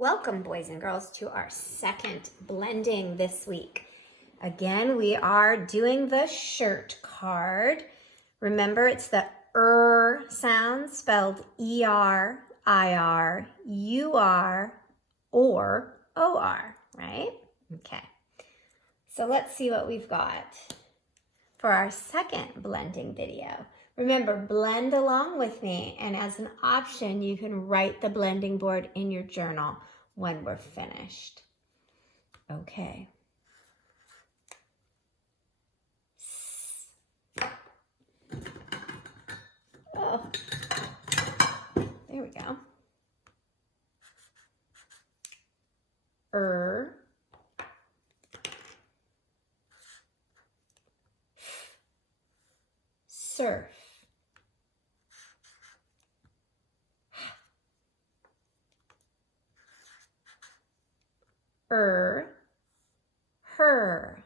Welcome, boys and girls, to our second blending this week. Again, we are doing the shirt card. Remember, it's the sound spelled E-R, I-R, U-R, or O-R, right? Okay, so let's see what we've got for our second blending video. Remember, blend along with me, and as an option, you can write the blending board in your journal when we're finished. Okay. Oh, there we go. Surf. Her. Fur.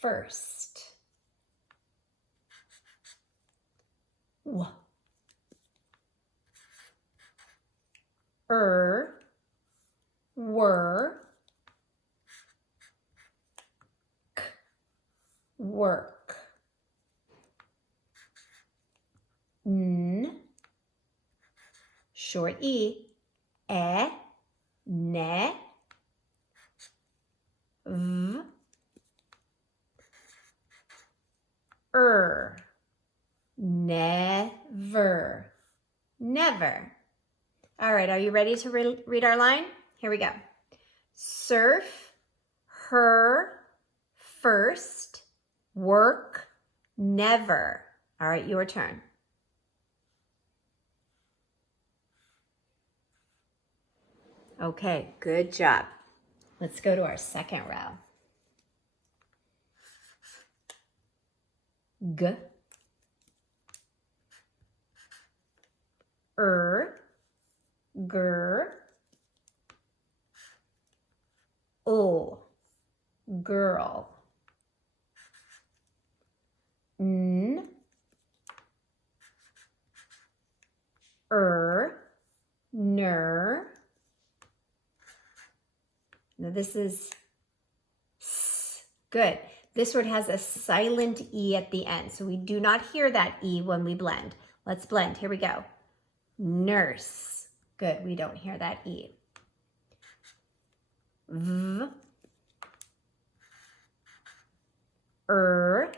First. W. Were. K. Work. N. Short E. Ne. V. Never. Never. All right, are you ready to read our line? Here we go. Surf, her, first, work, never. All right, your turn. Okay, good job. Let's go to our second row. G. Ger. Girl. N. Ner. Now this is S. Good. This word has a silent E at the end, so we do not hear that E when we blend. Let's blend. Here we go. Nurse. Good. We don't hear that E. V. Ver.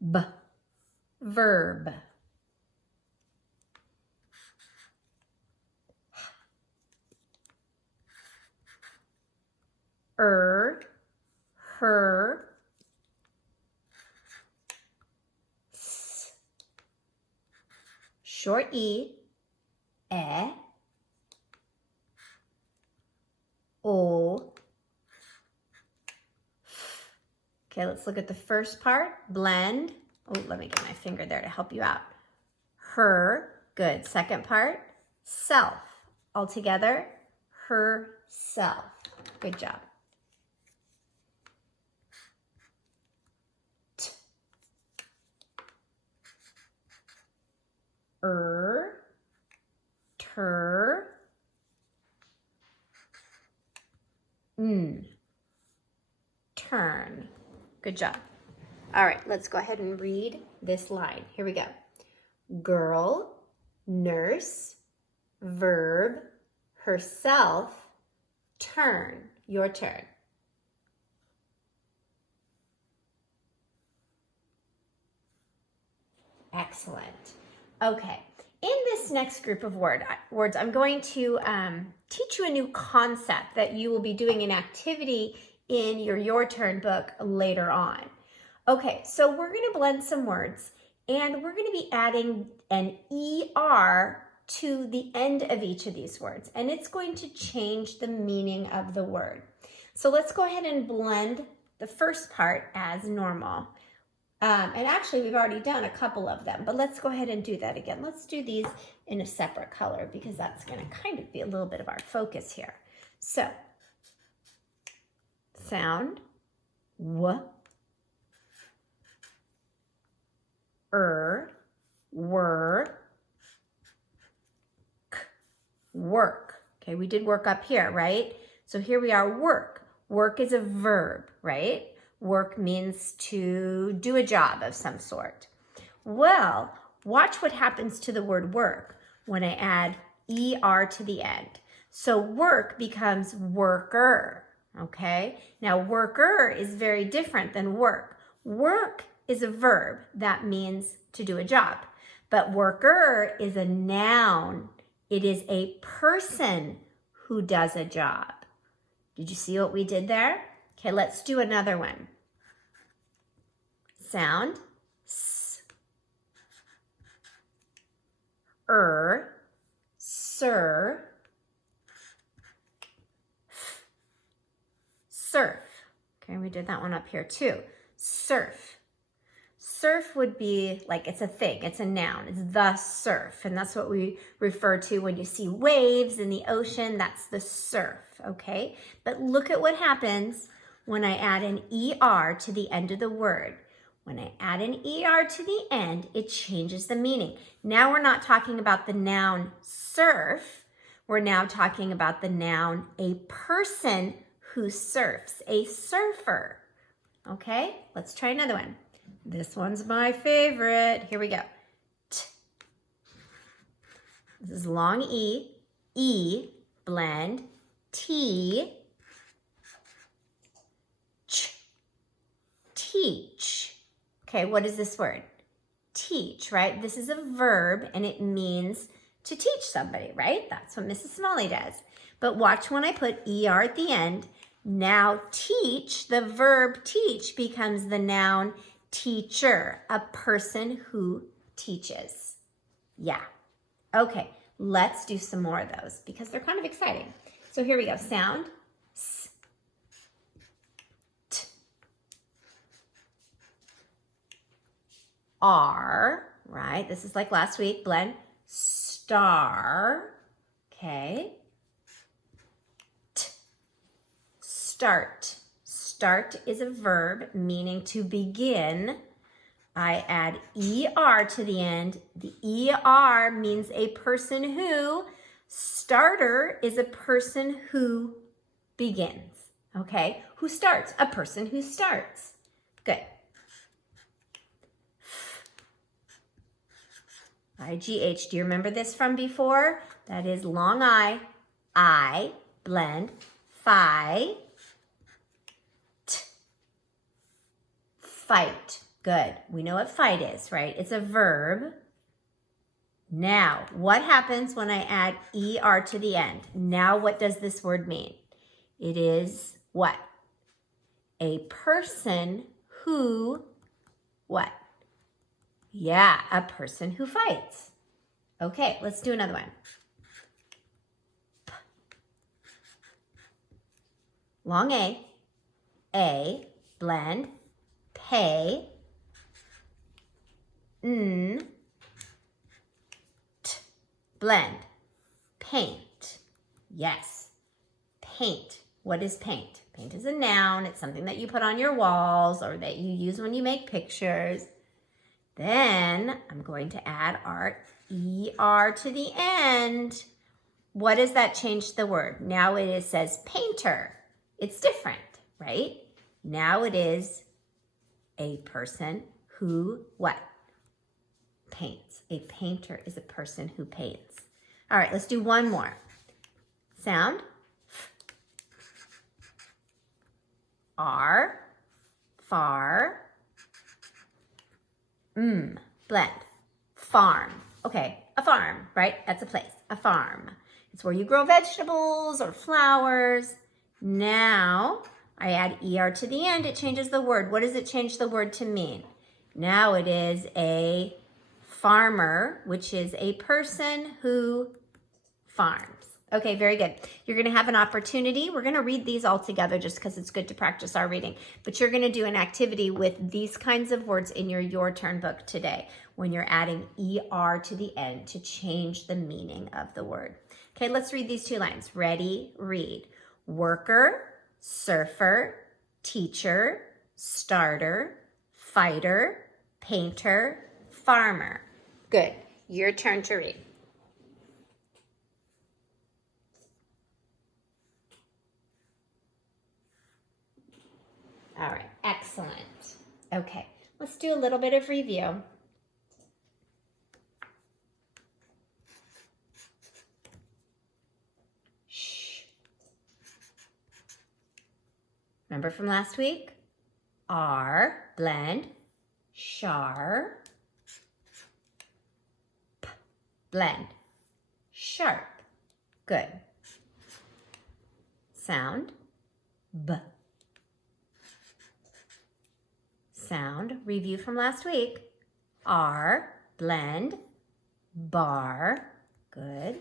B. Verb. Her. Short E. O. Okay, let's look at the first part. Blend. Oh, let me get my finger there to help you out. Her. Good. Second part. Self. All together. Herself. Good job. Turn. Good job. All right, let's go ahead and read this line. Here we go. Girl, nurse, verb, herself, turn. Your turn. Excellent. Okay, in this next group of words, I'm going to teach you a new concept that you will be doing an activity in your turn book later on. Okay, so we're going to blend some words, and we're going to be adding an ER to the end of each of these words, and it's going to change the meaning of the word. So let's go ahead and blend the first part as normal. And actually, we've already done a couple of them, but let's go ahead and do that again. Let's do these in a separate color because that's going to kind of be a little bit of our focus here. So, sound, w, were, k, work. Okay, we did work up here, right? So here we are, work. Work is a verb, right? Work means to do a job of some sort. Well, watch what happens to the word work when I add ER to the end. So work becomes worker, okay? Now worker is very different than work. Work is a verb that means to do a job, but worker is a noun. It is a person who does a job. Did you see what we did there? Okay, let's do another one. Sound, s, sir, surf. Okay, we did that one up here too. Surf. Surf would be like it's a thing, it's a noun, it's the surf. And that's what we refer to when you see waves in the ocean, that's the surf, okay? But look at what happens when I add an ER to the end of the word. When I add an ER to the end, it changes the meaning. Now we're not talking about the noun surf, we're now talking about the noun a person who surfs, a surfer, okay? Let's try another one. This one's my favorite. Here we go. T. This is long E. E, blend. T. Ch. Teach. Okay, what is this word? Teach, right? This is a verb and it means to teach somebody, right? That's what Mrs. Smalley does. But watch when I put ER at the end. Now teach, the verb teach becomes the noun teacher, a person who teaches. Yeah. Okay, let's do some more of those because they're kind of exciting. So here we go. Sound, s, t, r, right? This is like last week. Blend, star, okay. T, start. Start is a verb meaning to begin. I add ER to the end. The ER means a person who. Starter is a person who begins, okay? Who starts? A person who starts. Good. IGH, do you remember this from before? That is long I, blend, fi, fight. Good. We know what fight is, right? It's a verb. Now, what happens when I add ER to the end? Now, what does this word mean? It is what? A person who, what? Yeah, a person who fights. Okay, let's do another one. P. Long A, blend, pay, n, t, blend, paint. Yes, paint. What is paint? Paint is a noun. It's something that you put on your walls or that you use when you make pictures. Then I'm going to add our ER to the end. What does that change the word? Now it says painter. It's different, right? Now it is a person who, what? Paints. A painter is a person who paints. All right, let's do one more. Sound. R, far, blend, farm. Okay, a farm, right? That's a place, a farm. It's where you grow vegetables or flowers. Now, I add ER to the end, it changes the word. What does it change the word to mean? Now it is a farmer, which is a person who farms. Okay, very good. You're going to have an opportunity. We're going to read these all together just because it's good to practice our reading. But you're going to do an activity with these kinds of words in your turn book today when you're adding ER to the end to change the meaning of the word. Okay, let's read these 2 lines. Ready, read. Worker, surfer, teacher, starter, fighter, painter, farmer. Good. Your turn to read. All right, excellent. Okay, let's do a little bit of review. Shh. Remember from last week? R, blend, sharp, blend, sharp. Good. Sound, B. Sound, review from last week. R, blend, bar. Good.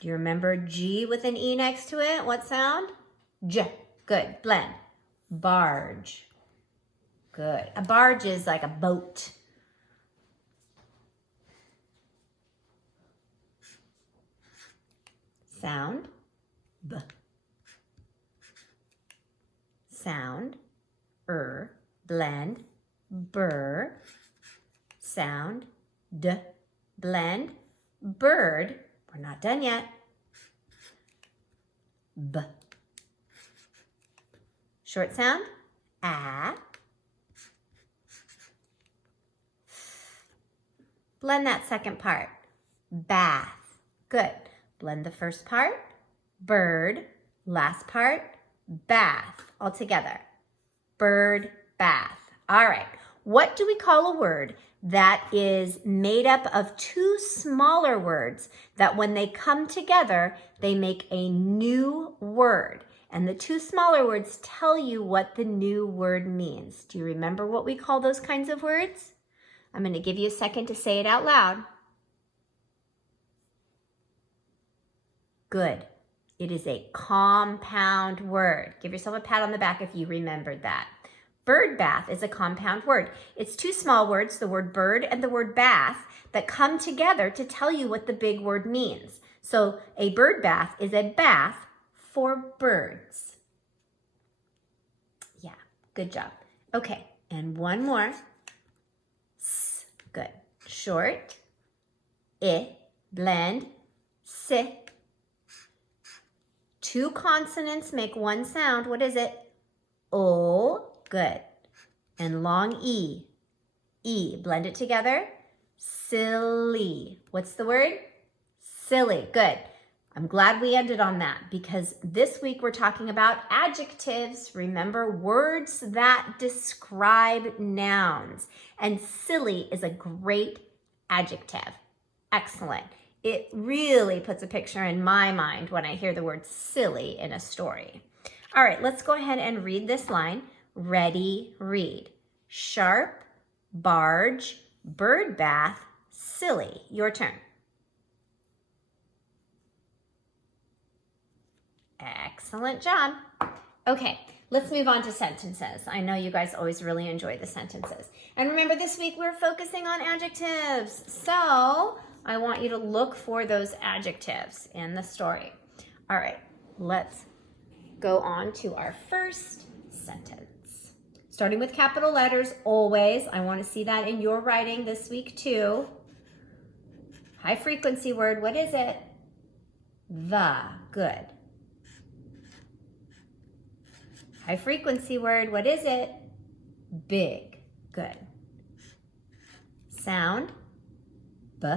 Do you remember G with an E next to it? What sound? J. Good. Blend. Barge. Good. A barge is like a boat. Sound, B. Sound, blend, burr. Sound, D. Blend, bird. We're not done yet. B. Short sound, A. Blend that second part. Bath. Good. Blend the first part. Bird. Last part. Bath. All together. Bird, bath. All right. What do we call a word that is made up of 2 smaller words that when they come together, they make a new word? And the 2 smaller words tell you what the new word means. Do you remember what we call those kinds of words? I'm going to give you a second to say it out loud. Good. It is a compound word. Give yourself a pat on the back if you remembered that. Bird bath is a compound word. It's 2 small words, the word bird and the word bath, that come together to tell you what the big word means. So a bird bath is a bath for birds. Yeah, good job. Okay, and one more. S, good. Short, I, blend, si. 2 consonants make 1 sound. What is it? O, good. And long E. E, blend it together. Silly. What's the word? Silly, good. I'm glad we ended on that because this week we're talking about adjectives. Remember, words that describe nouns. And silly is a great adjective. Excellent. It really puts a picture in my mind when I hear the word silly in a story. All right, let's go ahead and read this line. Ready, read. Sharp, barge, bird bath, silly. Your turn. Excellent job. Okay, let's move on to sentences. I know you guys always really enjoy the sentences. And remember, this week we're focusing on adjectives. So I want you to look for those adjectives in the story. All right, let's go on to our first sentence. Starting with capital letters, always. I want to see that in your writing this week too. High frequency word, what is it? The, good. High frequency word, what is it? Big, good. Sound, B.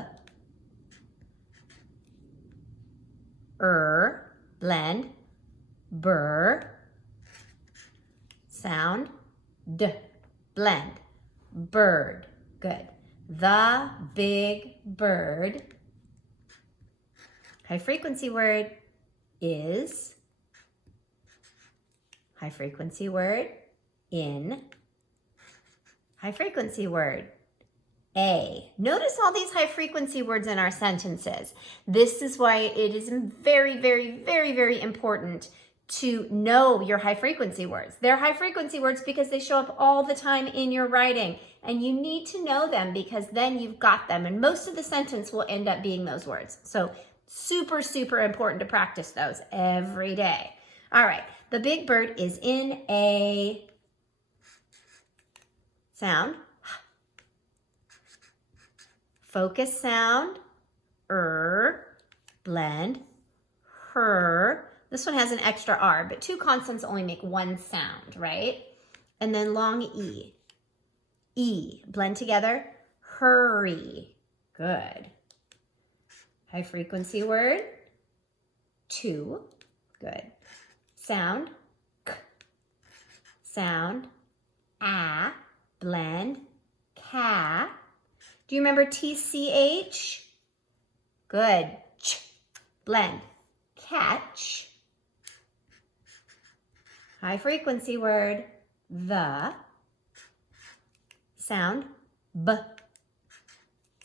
Blend, burr. Sound, D. Blend, bird, good. The big bird. High frequency word is. High frequency word, in. High frequency word, A. Notice all these high frequency words in our sentences. This is why it is very, very, very, very important to know your high frequency words. They're high frequency words because they show up all the time in your writing, and you need to know them because then you've got them, and most of the sentence will end up being those words. So super, super important to practice those every day. All right, the big bird is in a sound. Focus sound, blend, her. This one has an extra R, but two consonants only make one sound, right? And then long E. E, blend together, hurry. Good. High frequency word, to. Good. Sound, k. Sound, a, blend, ca. Do you remember TCH? Good. Ch, blend, catch. High frequency word, the. Sound, b.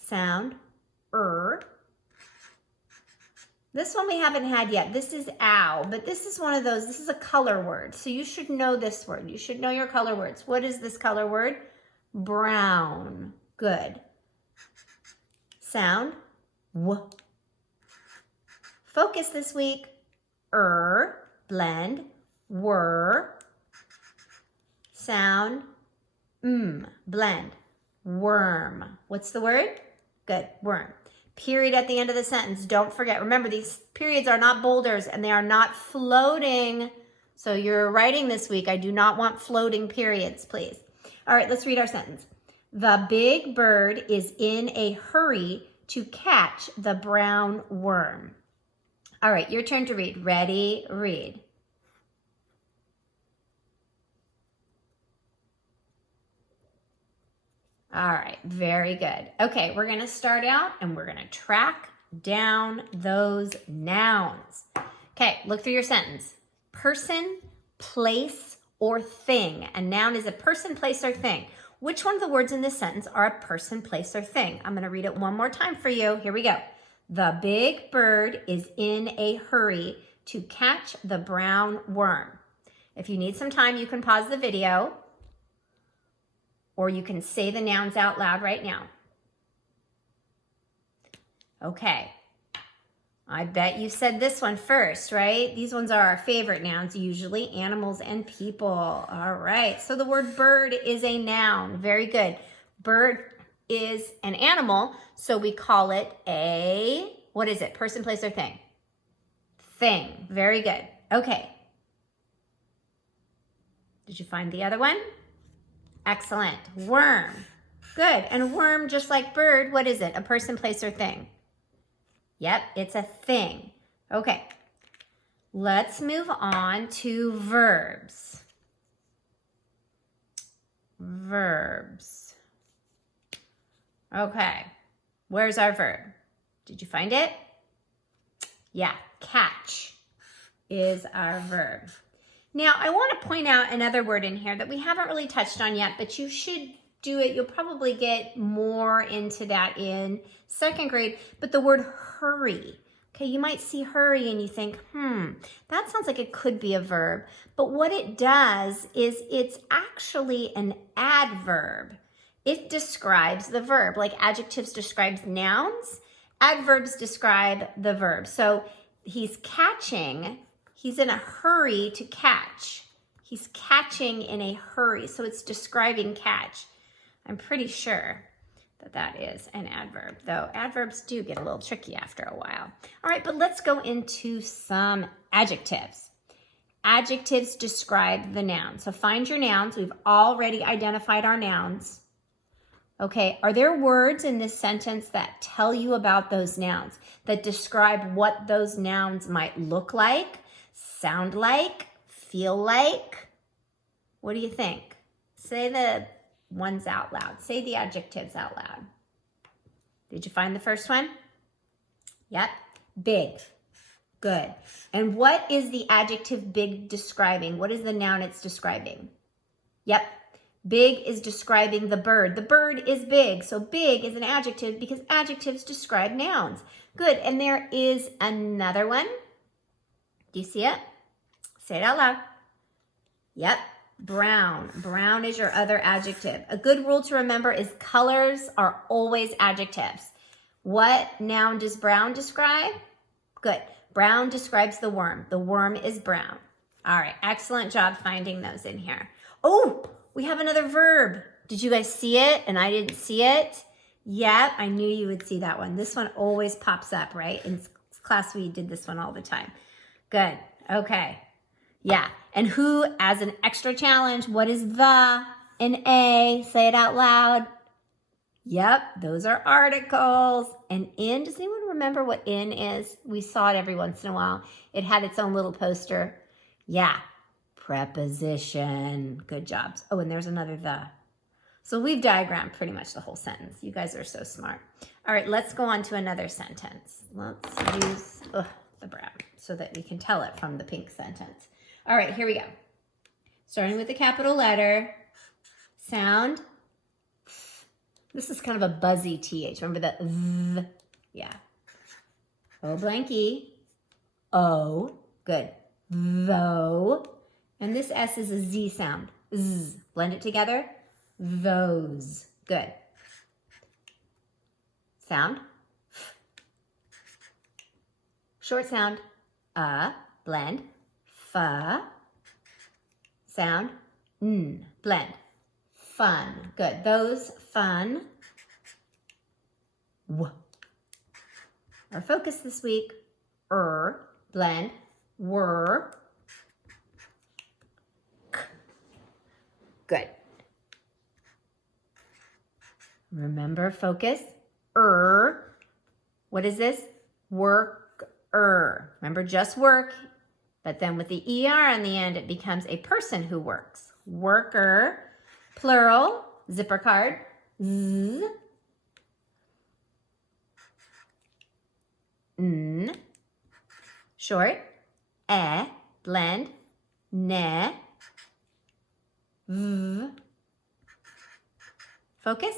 Sound, This one we haven't had yet. This is ow, but this is one of those, this is a color word. So you should know this word. You should know your color words. What is this color word? Brown. Good. Sound, w. Focus this week, blend, were. Sound, blend, worm. What's the word? Good, worm. Period at the end of the sentence. Don't forget. Remember, these periods are not boulders and they are not floating. So you're writing this week. I do not want floating periods, please. All right, let's read our sentence. The big bird is in a hurry to catch the brown worm. All right, your turn to read. Ready, read. All right, very good. Okay, we're gonna start out and we're gonna track down those nouns. Okay, look through your sentence. Person, place, or thing. A noun is a person, place, or thing. Which one of the words in this sentence are a person, place, or thing? I'm gonna read it one more time for you. Here we go. The big bird is in a hurry to catch the brown worm. If you need some time, you can pause the video, or you can say the nouns out loud right now. Okay. I bet you said this one first, right? These ones are our favorite nouns, usually animals and people. All right. So the word bird is a noun. Very good. Bird is an animal, so we call it a, what is it? Person, place, or thing? Thing. Very good. Okay. Did you find the other one? Excellent. Worm. Good. And worm, just like bird, what is it? A person, place, or thing? Yep, it's a thing. Okay. Let's move on to verbs. Verbs. Okay. Where's our verb? Did you find it? Yeah, catch is our verb. Now, I want to point out another word in here that we haven't really touched on yet, but you should do it. You'll probably get more into that in second grade, but the word hurry. Okay, you might see hurry and you think, that sounds like it could be a verb. But what it does is it's actually an adverb. It describes the verb. Like adjectives describes nouns, adverbs describe the verb. So he's catching. He's in a hurry to catch. He's catching in a hurry. So it's describing catch. I'm pretty sure that that is an adverb, though adverbs do get a little tricky after a while. All right, but let's go into some adjectives. Adjectives describe the noun. So find your nouns. We've already identified our nouns. Okay, are there words in this sentence that tell you about those nouns, that describe what those nouns might look like, sound like, feel like? What do you think? Say the ones out loud. Say the adjectives out loud. Did you find the first one? Yep. Big. Good. And what is the adjective big describing? What is the noun it's describing? Yep. Big is describing the bird. The bird is big, so big is an adjective because adjectives describe nouns. Good, and there is another one. Do you see it? Say it out loud. Yep, brown. Brown is your other adjective. A good rule to remember is colors are always adjectives. What noun does brown describe? Good. Brown describes the worm. The worm is brown. All right, excellent job finding those in here. Oh, we have another verb. Did you guys see it and I didn't see it? Yeah, I knew you would see that one. This one always pops up, right? In class, we did this one all the time. Good. Okay. Yeah. And who, as an extra challenge, what is the and a? Say it out loud. Yep, those are articles. And in, does anyone remember what in is? We saw it every once in a while. It had its own little poster. Yeah, preposition. Good jobs. Oh, and there's another the. So we've diagrammed pretty much the whole sentence. You guys are so smart. All right, let's go on to another sentence. Let's use the brown so that we can tell it from the pink sentence. All right, here we go. Starting with the capital letter. Sound. This is kind of a buzzy TH. Remember the th? Yeah. O blanky. O. Good. Though. And this S is a Z sound. Z. Blend it together. Those. Good. Sound. Short sound. Blend. F. Sound. N. Blend. Fun. Good. Those. Fun. W. Our focus this week. Blend. Were. K. Good. Remember, focus. What is this? Worker. Remember, just work. But then with the ER on the end, it becomes a person who works. Worker. Plural. Zipper card. Z. N. Short. E. Blend. Ne. V. Focus.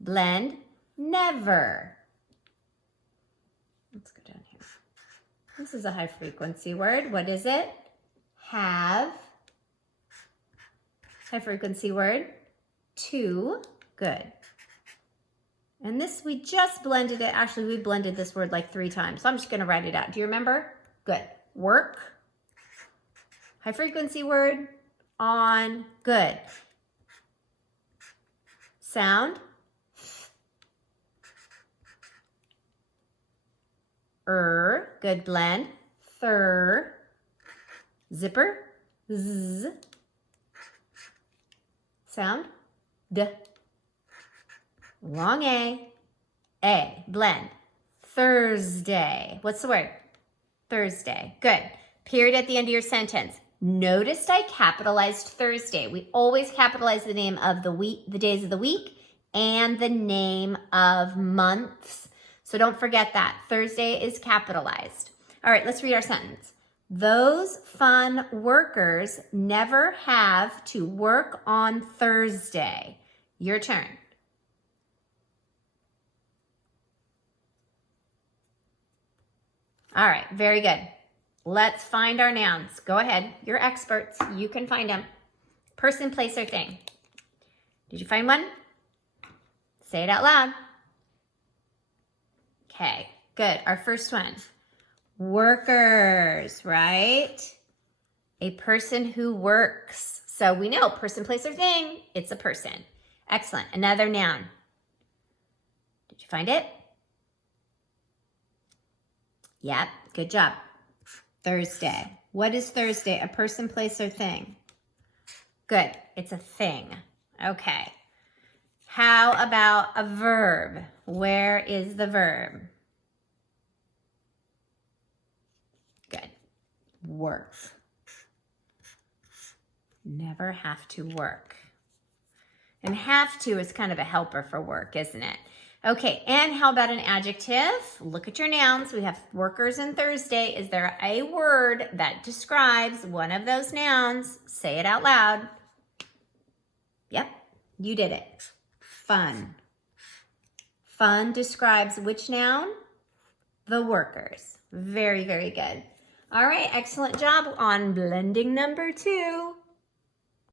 Blend. Never. Let's go down here. This is a high frequency word. What is it? Have. High frequency word. To. Good. And this, we just blended it. Actually, we blended this word like 3 times. So I'm just going to write it out. Do you remember? Good. Work. High frequency word. On. Good. Sound. Good blend. Zipper. Z. Sound. D. Long A. Blend. Thursday. What's the word? Thursday. Good. Period at the end of your sentence. Noticed I capitalized Thursday. We always capitalize the name of the week, the days of the week, and the name of months. So don't forget that. Thursday is capitalized. All right, let's read our sentence. Those fun workers never have to work on Thursday. Your turn. All right, very good. Let's find our nouns. Go ahead. You're experts. You can find them. Person, place, or thing. Did you find one? Say it out loud. Okay, good. Our first one. Workers, right? A person who works. So we know person, place, or thing. It's a person. Excellent. Another noun. Did you find it? Yep, good job. Thursday. What is Thursday? A person, place, or thing? Good. It's a thing. Okay. How about a verb? Where is the verb? Good. Work. Never have to work. And have to is kind of a helper for work, isn't it? Okay, and how about an adjective? Look at your nouns. We have workers and Thursday. Is there a word that describes one of those nouns? Say it out loud. You did it. Fun. Fun describes which noun? The workers. Very, very good. All right, excellent job on blending number 2.